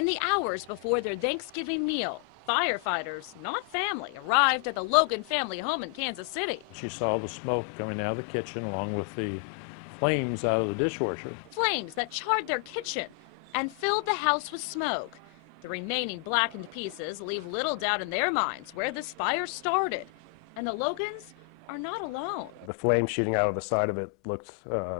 In the hours before their Thanksgiving meal, firefighters, not family, arrived at the Logan family home in Kansas City. She saw the smoke coming out of the kitchen along with the flames out of the dishwasher. Flames that charred their kitchen and filled the house with smoke. The remaining blackened pieces leave little doubt in their minds where this fire started. And the Logans are not alone. The flame shooting out of the side of it looked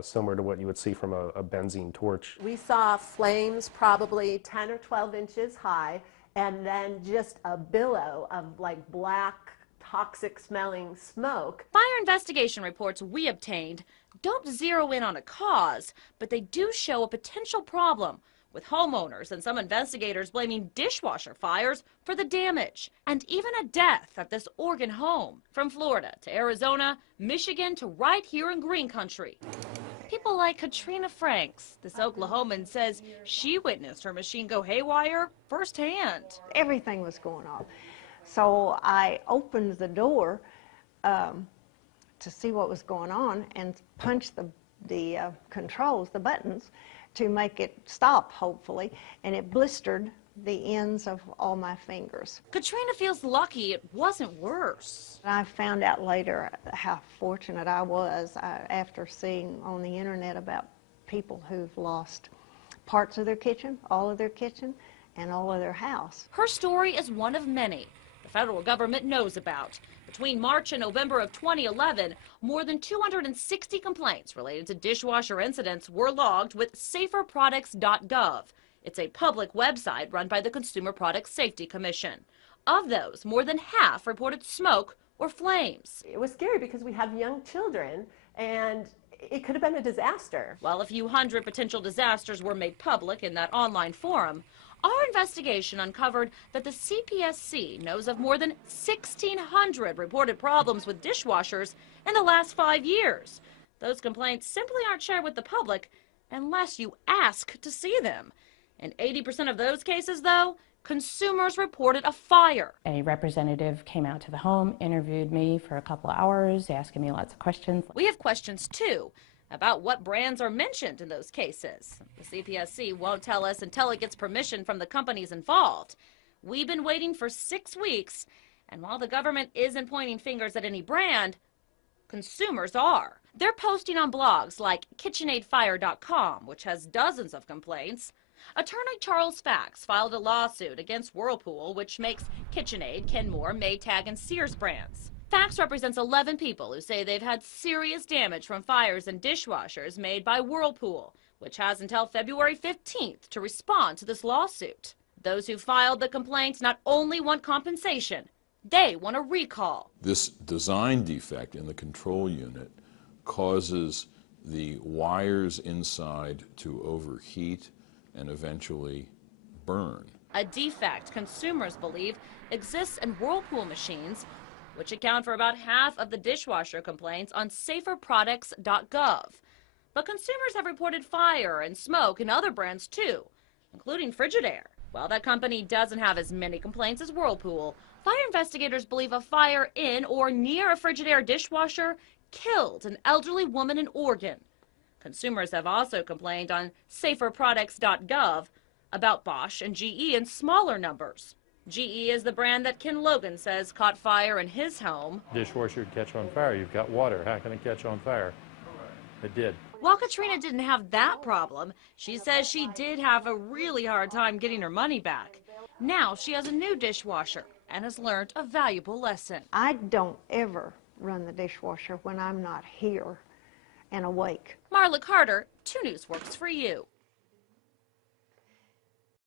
similar to what you would see from a benzene torch. We saw flames probably 10 or 12 inches high, and then just a billow of like black, toxic smelling smoke. Fire investigation reports we obtained don't zero in on a cause, but they do show a potential problem, with homeowners and some investigators blaming dishwasher fires for the damage, and even a death at this Oregon home. From Florida to Arizona, Michigan to right here in Green Country. People like Katrina Franks, this Oklahoman, says she witnessed her machine go haywire firsthand. Everything was going on. So I opened the door to see what was going on and punched the controls, the buttons, to make it stop, hopefully, and it blistered the ends of all my fingers. Katrina feels lucky it wasn't worse. I found out later how fortunate I was after seeing on the internet about people who've lost parts of their kitchen, all of their kitchen, and all of their house. Her story is one of many the federal government knows about. Between March and November of 2011, more than 260 complaints related to dishwasher incidents were logged with saferproducts.gov. It's a public website run by the Consumer Product Safety Commission. Of those, more than half reported smoke or flames. It was scary because we have young children, and it could have been a disaster. While a few hundred potential disasters were made public in that online forum, our investigation uncovered that the CPSC knows of more than 1,600 reported problems with dishwashers in the last 5 years. Those complaints simply aren't shared with the public unless you ask to see them. In 80% of those cases, though, consumers reported a fire. A representative came out to the home, interviewed me for a couple of hours, asking me lots of questions. We have questions, too, about what brands are mentioned in those cases. The CPSC won't tell us until it gets permission from the companies involved. We've been waiting for 6 weeks, and while the government isn't pointing fingers at any brand, consumers are. They're posting on blogs like KitchenAidFire.com, which has dozens of complaints. Attorney Charles Fax filed a lawsuit against Whirlpool, which makes KitchenAid, Kenmore, Maytag, and Sears brands. Fax represents 11 people who say they've had serious damage from fires in dishwashers made by Whirlpool, which has until February 15th to respond to this lawsuit. Those who filed the complaints not only want compensation, they want a recall. This design defect in the control unit causes the wires inside to overheat and eventually burn. A defect consumers believe exists in Whirlpool machines, which account for about half of the dishwasher complaints on saferproducts.gov. But consumers have reported fire and smoke in other brands too, including Frigidaire. While that company doesn't have as many complaints as Whirlpool, fire investigators believe a fire in or near a Frigidaire dishwasher killed an elderly woman in Oregon. Consumers have also complained on saferproducts.gov about Bosch and GE in smaller numbers. GE is the brand that Ken Logan says caught fire in his home. Dishwasher would catch on fire. You've got water. How can it catch on fire? It did. While Katrina didn't have that problem, she says she did have a really hard time getting her money back. Now she has a new dishwasher and has learned a valuable lesson. I don't ever run the dishwasher when I'm not here and awake. Marla Carter, 2 News works for you.